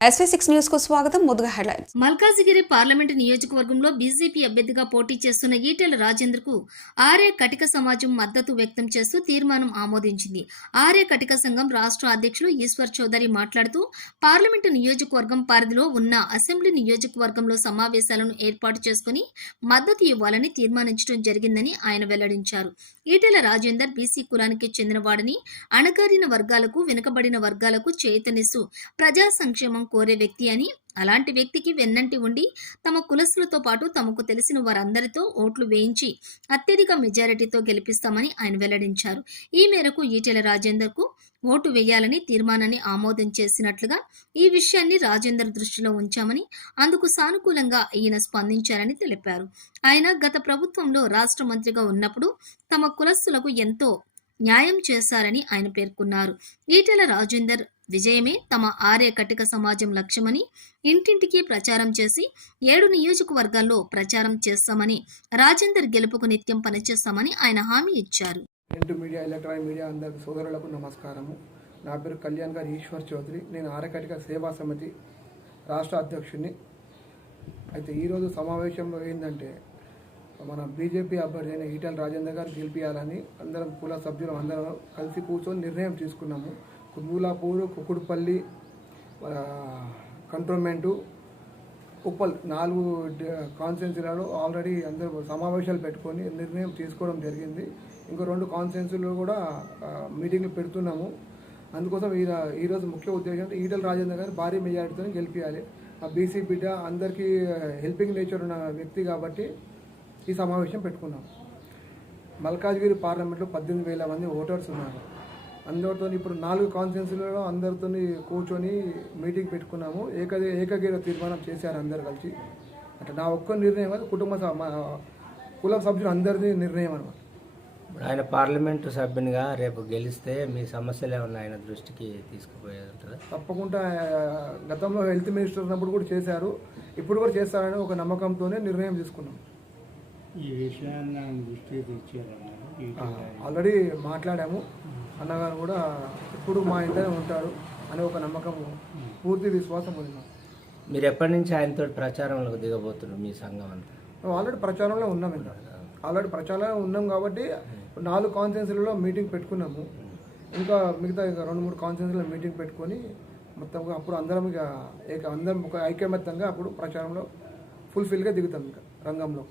SV6 news కు స్వాగతం. ముందుగా హెడ్లైన్స్. మల్కాజిగిరి పార్లమెంటు నియోజకవర్గంలో బీజేపీ అభ్యర్థిగా పోటీ చేస్తున్న ఈటెల రాజేందర్కు ఆర్య కటిక సమాజం మద్దతు వ్యక్తం చేస్తూ తీర్మానం ఆమోదించింది. ఆర్య కటిక సంఘం రాష్ట్ర అధ్యక్షులు ఈశ్వర్ చౌదరి మాట్లాడుతూ పార్లమెంటు నియోజకవర్గం పరిధిలో ఉన్న అసెంబ్లీ నియోజకవర్గంలో సమావేశాలను ఏర్పాటు చేసుకుని మద్దతు ఇవ్వాలని తీర్మానించడం జరిగిందని ఆయన వెల్లడించారు. ఈటెల రాజేందర్ బీసీ కులానికి చెందినవాడని, అణగారిన వర్గాలకు, వెనుకబడిన వర్గాలకు చేతనిస్తూ ప్రజా సంక్షేమం కోరే వ్యక్తి అని, అలాంటి వ్యక్తికి వెన్నంటి ఉండి తమ కులస్తులతో పాటు తమకు తెలిసిన వారందరితో ఓట్లు వేయించి అత్యధిక మెజారిటీతో గెలిపిస్తామని ఆయన వెల్లడించారు. ఈ మేరకు ఈటెల రాజేందర్ కు ఓటు వేయాలని తీర్మానాన్ని ఆమోదం చేసినట్లుగా ఈ విషయాన్ని రాజేందర్ దృష్టిలో ఉంచామని, అందుకు సానుకూలంగా ఈయన స్పందించారని తెలిపారు. ఆయన గత ప్రభుత్వంలో రాష్ట్ర మంత్రిగా ఉన్నప్పుడు తమ కులస్తులకు ఎంతో న్యాయం చేశారని ఆయన పేర్కొన్నారు. ఈటెల రాజేందర్ విజయమే తమ ఆర్య కటిక సమాజం లక్ష్యమని, ఇంటింటికి ప్రచారం చేసి 7 నియోజకవర్గాల్లో ప్రచారం చేస్తామని, రాజేందర్ గెలుపుకు నిత్యం పనిచేస్తామని ఆయన హామీ ఇచ్చారు. ప్రింట్ మీడియా, ఎలక్ట్రానిక్ మీడియా అందరికి సోదరులకు నమస్కారము. నా పేరు కళ్యాణ్ గారు ఈశ్వర్ చౌదరి. నేను ఆర్య కటిక సేవా సమితి రాష్ట్ర అధ్యక్షుడిని. అయితే ఈరోజు సమావేశంలో ఏంటంటే మన బీజేపీ అభ్యర్థి అయిన ఈటెల రాజేందర్ గారు గెలిపించాలని అందరం కుల సభ్యులు అందరం కలిసి కూర్చొని నిర్ణయం తీసుకున్నాము. కుత్బుల్లాపూర్, కుకుడుపల్లి, కంటోన్మెంటు, ఉప్పల్ 4 కాన్స్టిట్యున్సీలలో ఆల్రెడీ అందరూ సమావేశాలు పెట్టుకొని నిర్ణయం తీసుకోవడం జరిగింది. ఇంకో 2 కాన్స్టిట్యున్సీలో కూడా మీటింగ్లు పెడుతున్నాము. అందుకోసం ఈరోజు ముఖ్య ఉద్దేశం అంటే ఈటెల రాజేందర్ గారు భారీ మెజారిటీతో గెలిపించాలి. ఆ బీసీ బిడ్డ అందరికీ హెల్పింగ్ నేచర్ ఉన్న వ్యక్తి కాబట్టి ఈ సమావేశం పెట్టుకున్నాం. మల్కాజ్గిరి పార్లమెంట్లో 18,000 మంది ఓటర్స్ ఉన్నారు. అందరితో ఇప్పుడు 4 కాన్స్టిట్యున్సీలలో అందరితో కూర్చొని మీటింగ్ పెట్టుకున్నాము. ఏకగ్రీవ తీర్మానం చేశారు అందరు కలిసి. అంటే నా ఒక్క నిర్ణయం కాదు, కుల సభ్యులు అందరిది నిర్ణయం అనమాట. ఆయన పార్లమెంటు సభ్యునిగా రేపు గెలిస్తే మీ సమస్యలు ఏమన్నా ఆయన దృష్టికి తీసుకుపోయేది ఉంటుందా? తప్పకుండా. గతంలో హెల్త్ మినిస్టర్ ఉన్నప్పుడు కూడా చేశారు, ఇప్పుడు కూడా చేస్తారని ఒక నమ్మకంతోనే నిర్ణయం తీసుకున్నాం. ఈ విషయాన్ని దృష్టికి తెచ్చారన్నారు. ఆల్రెడీ మాట్లాడాము. అన్నగారు కూడా ఇప్పుడు మా ఇంటనే ఉంటారు అనే ఒక నమ్మకం, పూర్తి విశ్వాసం ఉంది మాకు. మీరు ఎప్పటి నుంచి ఆయనతో ప్రచారంలోకి దిగబోతున్నారు మీ సంఘం అంతా? మేము ఆల్రెడీ ప్రచారంలో ఉన్నాం. ప్రచారంలో ఉన్నాం కాబట్టి 4 కాన్స్టిట్యున్సీలలో మీటింగ్ పెట్టుకున్నాము. ఇంకా మిగతా 2-3 కాన్స్టిట్యున్సీలో మీటింగ్ పెట్టుకొని మొత్తంగా అప్పుడు అందరం అందరం ఒక ఐకమత్యంగా అప్పుడు ప్రచారంలో ఫుల్ఫిల్గా దిగుతాం ఇంకా రంగంలో.